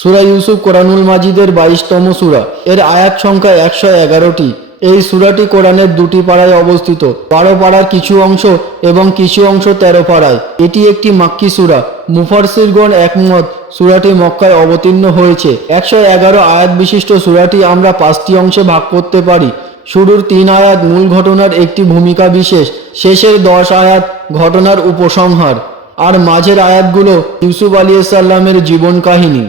সুরা ইউসুফ কোরআনুল মাজিদের বাইশতম সুরা। এর আয়াত সংখ্যা একশো এগারোটি। এই সুরাটি কোরআনের দুটি পাড়ায় অবস্থিত। বারো পাড়ার কিছু অংশ এবং কিছু অংশ তেরো পাড়ায়। এটি একটি মাক্কি সুরা। মুফারসিরগণ একমত সুরাটি মক্কায় অবতীর্ণ হয়েছে। একশো এগারো আয়াত বিশিষ্ট সুরাটি আমরা পাঁচটি অংশে ভাগ করতে পারি। শুরুর তিন আয়াত মূল ঘটনার একটি ভূমিকা বিশেষ। শেষের দশ আয়াত ঘটনার উপসংহার। আর মাঝের আয়াতগুলো ইউসুফ আলী সাল্লামের জীবন কাহিনী।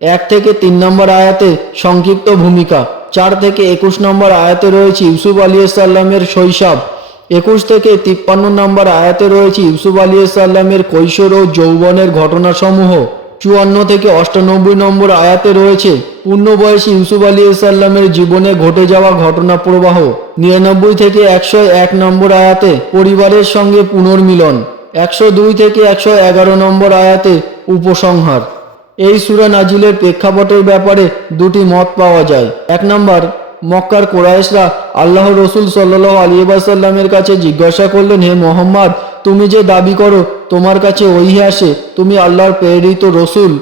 এক থেকে তিন নম্বর আয়াতে সংক্ষিপ্ত ভূমিকা। চার থেকে একুশ নম্বর আয়াতে রয়েছে ইউসুফ আলী সাল্লামের শৈশব। একুশ থেকে তিপ্পান্ন নম্বর আয়াতে রয়েছে ইউসুফ আলী সাল্লামের কৈশোর ও যৌবনের ঘটনাসমূহ। চুয়ান্ন থেকে অষ্টানব্বই নম্বর আয়াতে রয়েছে পূর্ণবয়সী ইউসুফ আলী সাল্লামের জীবনে ঘটে যাওয়া ঘটনা প্রবাহ। নিরানব্বই থেকে একশো এক নম্বর আয়াতে পরিবারের সঙ্গে পুনর্মিলন। একশো দুই থেকে একশো এগারো নম্বর আয়াতে উপসংহার। এই সুরা নাজিলের প্রেক্ষাপটের ব্যাপারে দুটি মত পাওয়া যায়। এক নম্বর, মক্কার কোরাইশরা আল্লাহ রসুল সাল্লাহ আলিবাসাল্লামের কাছে জিজ্ঞাসা করলেন, হে মোহাম্মদ, তুমি যে দাবি করো, তোমার কাছে ওই আসে, তুমি আল্লাহর প্রেরিত রসুল।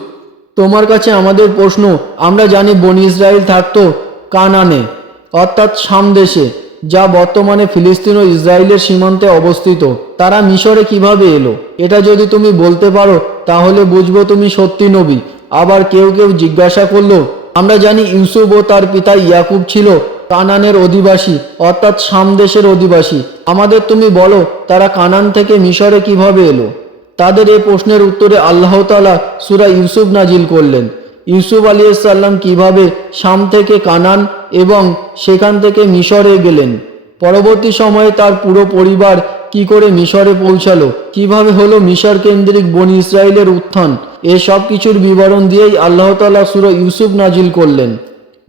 তোমার কাছে আমাদের প্রশ্ন, আমরা জানি বনি ইসরায়েল থাকতো কানানে, অর্থাৎ শাম দেশে। যা বর্তমানে ফিলিস্তিন ও ইসরায়েলের সীমান্তে অবস্থিত। তারা মিশরে কীভাবে এলো? এটা যদি তুমি বলতে পারো, তাহলে বুঝব তুমি সত্যি নবী। আবার কেউ কেউ জিজ্ঞাসা করল, আমরা জানি ইউসুফ ও তার পিতা ইয়াকুব ছিল কানানের অধিবাসী, অর্থাৎ শাম দেশের অধিবাসী। আমাদের তুমি বলো, তারা কানান থেকে মিশরে কীভাবে এলো? তাদের এই প্রশ্নের উত্তরে আল্লাহ তালা সুরা ইউসুফ নাজিল করলেন। ইউসুফ আলী সাল্লাম কীভাবে শাম থেকে কানান এবং সেখান থেকে মিশরে গেলেন। পরবর্তী সময়ে তার পুরো পরিবার কি করে মিশরে পৌঁছালো? কীভাবে হলো মিশর কেন্দ্রিক বনি ইসরায়েলের উত্থান? এ সব কিছুর বিবরণ দিয়েই আল্লাহ তালা সুরা ইউসুফ নাজিল করলেন।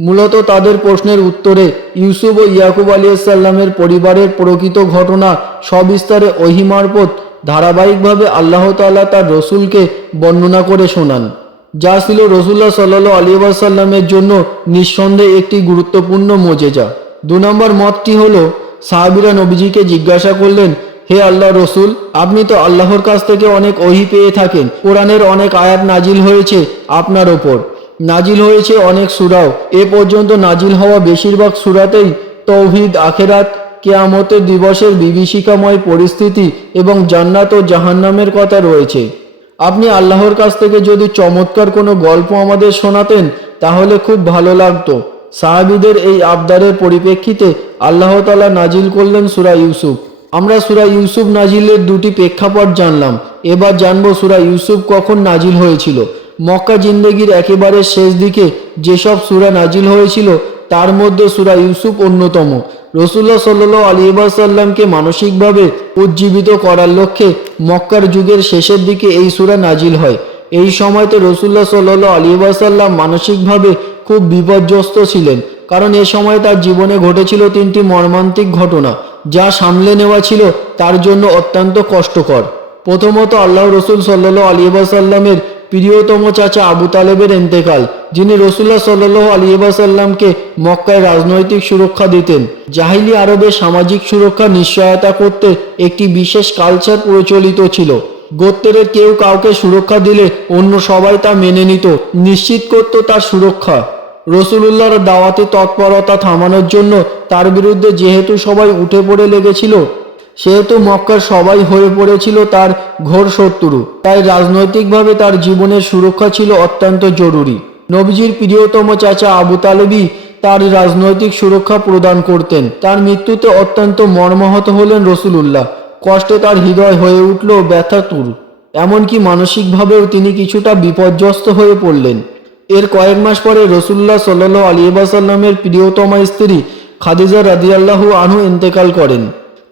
মূলত তাদের প্রশ্নের উত্তরে ইউসুফ ও ইয়াকুব আলিয়াল্লামের পরিবারের প্রকৃত ঘটনা সবিস্তারে অহিমারফত ধারাবাহিকভাবে আল্লাহ তাআলা তার রসুলকে বর্ণনা করে শোনান। যা ছিল রসুল্লাহ সাল্লাহ আলিয়াসাল্লামের জন্য নিঃসন্দেহে একটি গুরুত্বপূর্ণ মোজেজা। দু নম্বর মতটি হল, সাহাবিরা নবীজিকে জিজ্ঞাসা করলেন, হে আল্লাহ রসুল, আপনি তো আল্লাহর কাছ থেকে অনেক ওহি পেয়ে থাকেন। কোরআনের অনেক আয়াত নাজিল হয়েছে আপনার ওপর। নাজিল হয়েছে অনেক সুরাও। এ পর্যন্ত নাজিল হওয়া বেশিরভাগ সুরাতেই তৌহিদ, আখেরাত, কেয়ামতের দিবসের বিভীষিকাময় পরিস্থিতি এবং জান্নাত ও জাহান্নামের কথা রয়েছে। আপনি আল্লাহর কাছ থেকে যদি চমৎকার কোনো গল্প আমাদের শোনাতেন, তাহলে খুব ভালো লাগতো। সাহাবিদের এই আবদারের পরিপ্রেক্ষিতে আল্লাহ তালা নাজিল করলেন সুরা ইউসুফ। আমরা সুরা ইউসুফ নাজিলের দুটি প্রেক্ষাপট জানলাম। এবার জানব সুরা ইউসুফ কখন নাজিল হয়েছিল। মক্কা জিন্দগির একেবারে শেষ দিকে যেসব সুরা নাজিল হয়েছিল তার মধ্যে সুরা ইউসুফ অন্যতম। রসুল্লাহ সাল্লাহ আলিবাসাল্লামকে মানসিকভাবে উজ্জীবিত করার লক্ষ্যে মক্কার যুগের শেষের দিকে এই সুরা নাজিল হয়। এই সময়তে রসুল্লাহ সাল্লাহ আলিবাসাল্লাম মানসিকভাবে খুব বিপর্যস্ত ছিলেন, কারণ এ সময় তার জীবনে ঘটেছিল তিনটি মর্মান্তিক ঘটনা, যা সামলে নেওয়া ছিল তার জন্য অত্যন্ত কষ্টকর। প্রথমত আল্লাহ রসুল সাল্লাহ আলিবাসাল্লামের প্রিয়তম চাচা আবু তালেবের এন্তেকাল যিনি রসুল্লাহ সাল্লাহ আলিবাসাল্লামকে মক্কায় রাজনৈতিক সুরক্ষা দিতেন। জাহিলি আরবে সামাজিক সুরক্ষা নিশ্চয়তা করতে একটি বিশেষ কালচার প্রচলিত ছিল। গোত্রের কেউ কাউকে সুরক্ষা দিলে অন্য সবাই তা মেনে নিত, নিশ্চিত করত তার সুরক্ষা। রসুলুল্লাহর দাওয়াতে তৎপরতা থামানোর জন্য তার বিরুদ্ধে যেহেতু সবাই উঠে পড়ে লেগেছিল সেহেতু মক্কার সবাই হয়ে পড়েছিল তার ঘোর শত্রু। তাই রাজনৈতিকভাবে তার জীবনের সুরক্ষা ছিল অত্যন্ত জরুরি। নবীজির প্রিয়তম চাচা আবু তালেবি তার রাজনৈতিক সুরক্ষা প্রদান করতেন। তার মৃত্যুতে অত্যন্ত মর্মাহত হলেন রসুলুল্লাহ। কষ্টে তার হৃদয় হয়ে উঠল ব্যথাতুর। এমনকি মানসিকভাবেও তিনি কিছুটা বিপর্যস্ত হয়ে পড়লেন। এর কয়েক মাস পরে রসুল্লাহ সাল্লাহ আলিবাসাল্লামের প্রিয়তমা স্ত্রী খাদিজা রাদিয়াল্লাহু আনহু ইন্তেকাল করেন।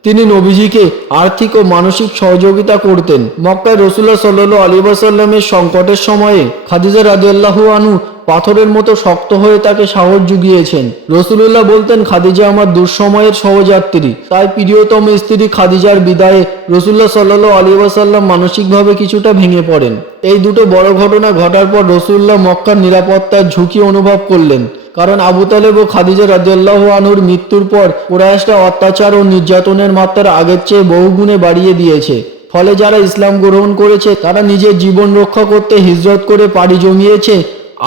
তিনি নবীজিকে আর্থিক ও মানসিক সহযোগিতা করতেন। মক্কায় রসুল্লাহ সাল্লাহ আলিবাসাল্লামের সংকটের সময়ে খাদিজা রাদিয়াল্লাহু আনু পাথরের মতো শক্ত হয়ে তাকে সাহস জুগিয়েছেন। রসুলুল্লাহ বলতেন, খাদিজা আমার দুঃসময়ের সহযাত্রী। তাই প্রিয়তম স্ত্রী খাদিজার বিদায়ে রসুল্লাহ সাল্লাহ আলিবাসাল্লাম মানসিকভাবে কিছুটা ভেঙে পড়েন। এই দুটো বড় ঘটনা ঘটার পর রসুল্লাহ মক্কার নিরাপত্তার ঝুঁকি অনুভব করলেন। কারণ আবু তালেব ও খাদিজা রাজিয়াল্লাহ আনুর মৃত্যুর পর কুরাইশরা অত্যাচার ও নির্যাতনের মাত্রা আগের চেয়ে বহুগুণে বাড়িয়ে দিয়েছে। ফলে যারা ইসলাম গ্রহণ করেছে, তারা নিজের জীবন রক্ষা করতে হিজরত করে পাড়ি জমিয়েছে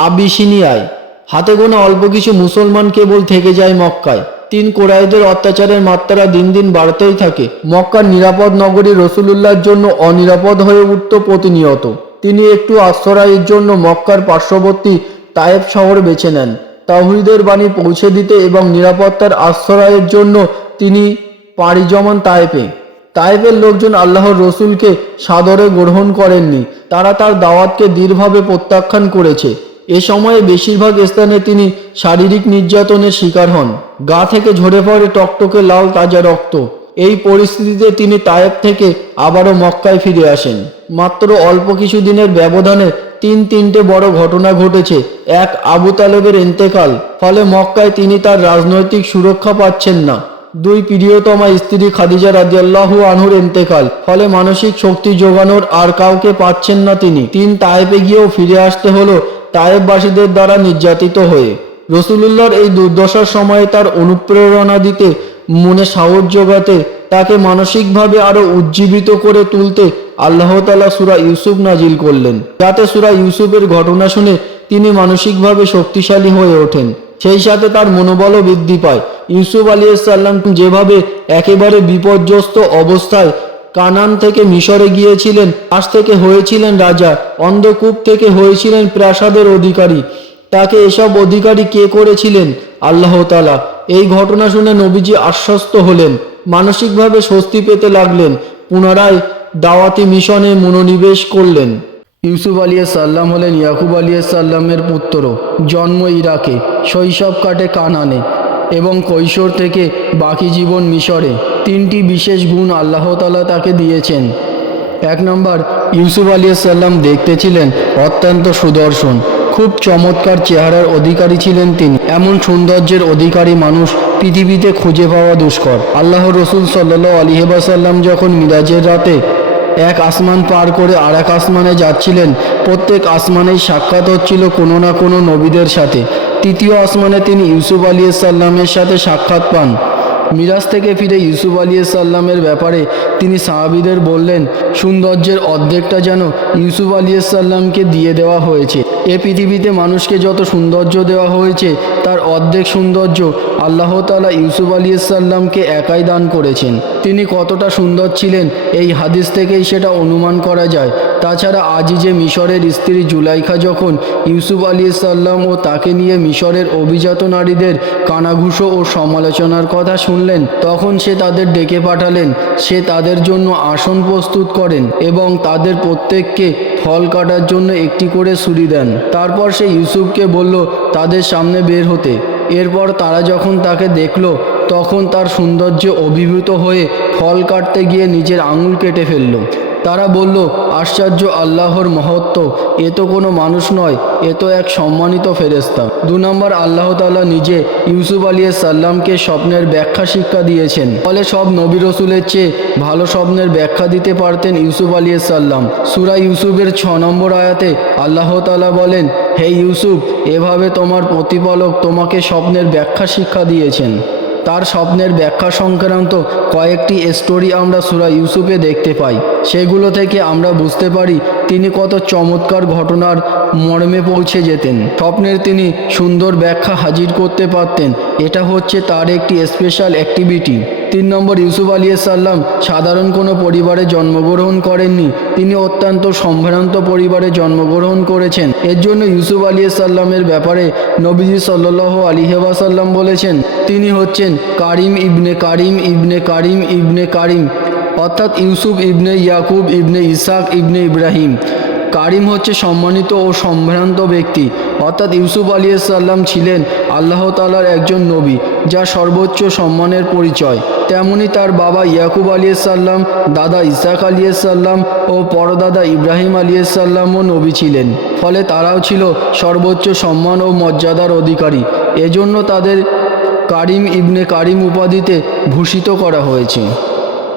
আবিসিনিয়ায়। হাতে গোনা অল্প কিছু মুসলমান কেবল থেকে যায় মক্কায়। তিন কোরাইদের অত্যাচারের মাত্রা দিন দিন বাড়তেই থাকে। মক্কার নিরাপদ নগরী রসুলুল্লাহর জন্য অনিরাপদ হয়ে উঠত প্রতিনিয়ত। তিনি একটু আশ্রয়ের জন্য মক্কার পার্শ্ববর্তী তায়েব শহর বেছে নেন। তাহিদের বাণী পৌঁছে দিতে এবং নিরাপত্তার আশ্রয়ের জন্য তিনি পাড়ি জমান তায়েপে তাইফের লোকজন আল্লাহর রসুলকে সাদরে গ্রহণ করেননি। তারা তার দাওয়াতকে দৃঢ়ভাবে প্রত্যাখ্যান করেছে। এ সময়ে বেশিরভাগ স্থানে তিনি শারীরিক নির্যাতনের শিকার হন। গা থেকে ঝরে পড়ে টকটকে লাল তাজা রক্ত। এই পরিস্থিতিতে তিনি তায়েব থেকে আবারও মক্কায় ফিরে আসেন। মাত্র অল্প কিছু দিনের ব্যবধানে তিন তিনটে বড় ঘটনা ঘটেছে। এক আবু তালেবের ইন্তেকাল, ফলে মক্কায় তিনি তার রাজনৈতিক সুরক্ষা পাচ্ছেন না। দুই প্রিয়তমা স্ত্রী খাদিজা রাদিয়াল্লাহু আনহুর ইন্তেকাল, ফলে মানসিক শক্তি যোগানোর আর কাউকে পাচ্ছেন না তিনি। তিন তায়েবে গিয়েও ফিরে আসতে হলো তায়েববাসীদের দ্বারা নির্যাতিত হয়ে। রসুলুল্লাহর এই দুর্দশার সময়ে তার অনুপ্রেরণা দিতে মনে সাহস যোগাতে তাকে মানসিকভাবে আরও উজ্জীবিত করে তুলতে আল্লাহ তালা সুরা ইউসুফ নাজিল করলেন। যাতে সুরা ইউসুফের ঘটনা শুনে তিনি মানসিকভাবে শক্তিশালী হয়ে ওঠেন। সেই সাথে তার মনোবলও বৃদ্ধি পায়। ইউসুফ আলী সাল্লাম যেভাবে একেবারে বিপর্যস্ত অবস্থায় কানান থেকে মিশরে গিয়েছিলেন, আজ থেকে হয়েছিলেন রাজা, অন্ধকূপ থেকে হয়েছিলেন প্রাসাদের অধিকারী। তাকে এসব অধিকারী কে করেছিলেন? আল্লাহ তালা এই ঘটনা শুনে নবীজি আশ্বস্ত হলেন। মানসিকভাবে স্বস্তি পেতে লাগলেন, পুনরায় দাওয়াতি মিশনে মনোনিবেশ করলেন। ইউসুফ আলিয়া সাল্লাম হলেন ইয়াকুব আলিয়া সাল্লামের পুত্র, জন্ম ইরাকে, শৈশব কাটে কানানে এবং কৈশোর থেকে বাকি জীবন মিশরে। তিনটি বিশেষ গুণ আল্লাহ তালা তাকে দিয়েছেন। এক নম্বর, ইউসুফ আলিয়া সাল্লাম দেখতে ছিলেন অত্যন্ত সুদর্শন। খুব চমৎকার চেহারার অধিকারী ছিলেন তিনি। এমন সৌন্দর্যের অধিকারী মানুষ পৃথিবীতে খুঁজে পাওয়া দুষ্কর। আল্লাহ রসুল সাল্লাহ আলিহাসাল্লাম যখন মিরাজের রাতে এক আসমান পার করে আর এক আসমানে যাচ্ছিলেন, প্রত্যেক আসমানেই সাক্ষাৎ হচ্ছিল কোনো না কোনো নবীদের সাথে। তৃতীয় আসমানে তিনি ইউসুফ আলিয়াল্লামের সাথে সাক্ষাৎ পান। মিরাজ থেকে ফিরে ইউসুফ আলী সাল্লামের ব্যাপারে তিনি সাহাবিদের বললেন, সৌন্দর্যের অর্ধেকটা যেন ইউসুফ আলী সাল্লামকে দিয়ে দেওয়া হয়েছে। এ পৃথিবীতে মানুষকে যত সৌন্দর্য দেওয়া হয়েছে, তার অর্ধেক সৌন্দর্য আল্লাহ তালা ইউসুফ আলী সাল্লামকে একাই দান করেছেন। তিনি কতটা সুন্দর ছিলেন, এই হাদিস থেকেই সেটা অনুমান করা যায়। তাছাড়া আজই যে মিশরের স্ত্রী জুলাইখা যখন ইউসুফ আলী সাল্লাম ও তাকে নিয়ে মিশরের অভিজাত নারীদের কানাঘুষো ও সমালোচনার কথা শুনলেন, তখন সে তাদের ডেকে পাঠালেন। সে তাদের জন্য আসন প্রস্তুত করেন এবং তাদের প্রত্যেককে ফল কাটার জন্য একটি করে ছুরি দেন। তারপর সে ইউসুফকে বলল, তাদের সামনে বের হতে। এরপর তারা যখন তাকে দেখল, তখন তার সৌন্দর্যে অভিভূত হয়ে ফল কাটতে গিয়ে নিজের আঙুল কেটে ফেলল। তারা বলল, আশ্চর্য আল্লাহর মহত্ব, এ তো কোনো মানুষ নয়, এ তো এক সম্মানিত ফেরেস্তা দু নম্বর, আল্লাহ তালা নিজে ইউসুফ আলী সাল্লামকে স্বপ্নের ব্যাখ্যা শিক্ষা দিয়েছেন। ফলে সব নবী রসুলের চেয়ে ভালো স্বপ্নের ব্যাখ্যা দিতে পারতেন ইউসুফ আলী সাল্লাম সুরা ইউসুফের ছ নম্বর আয়াতে আল্লাহ তালা বলেন, হে ইউসুফ, এভাবে তোমার প্রতিপালক তোমাকে স্বপ্নের ব্যাখ্যা শিক্ষা দিয়েছেন। তার স্বপ্নের ব্যাখ্যা সংক্রান্ত কয়েকটি স্টোরি আমরা সুরা ইউসুফে দেখতে পাই। সেগুলো থেকে আমরা বুঝতে পারি তিনি কত চমৎকার ঘটনার মর্মে পৌঁছে যেতেন। স্বপ্নের তিনি সুন্দর ব্যাখ্যা হাজির করতে পারতেন। এটা হচ্ছে তার একটি স্পেশাল অ্যাক্টিভিটি তিন নম্বর, ইউসুফ আলী সাল্লাম সাধারণ কোনো পরিবারে জন্মগ্রহণ করেননি। তিনি অত্যন্ত সম্ভ্রান্ত পরিবারে জন্মগ্রহণ করেছেন। এর জন্য ইউসুফ আলী সাল্লামের ব্যাপারে নবীজি সাল্লাহ আলিহাসাল্লাম বলেছেন তিনি হচ্ছেন কারিম ইবনে কারিম ইবনে কারিম ইবনে কারিম, অর্থাৎ ইউসুফ ইবনে ইয়াকুব ইবনে ইসাক ইবনে ইব্রাহিম। কারিম হচ্ছে সম্মানিত ও সম্ভ্রান্ত ব্যক্তি, অর্থাৎ ইউসুফ আলী সাল্লাম ছিলেন আল্লাহ তালার একজন নবী যা সর্বোচ্চ সম্মানের পরিচয়। তেমনি তার বাবা ইয়াকুব আলী সাল্লাম দাদা ইসাক আলী সাল্লাম ও পরদাদা ইব্রাহিম আলী সাল্লামও নবী ছিলেন। ফলে তারাও ছিল সর্বোচ্চ সম্মান ও মর্যাদার অধিকারী। এজন্য তাদের কারিম ইবনে কারিম উপাধিতে ভূষিত করা হয়েছে।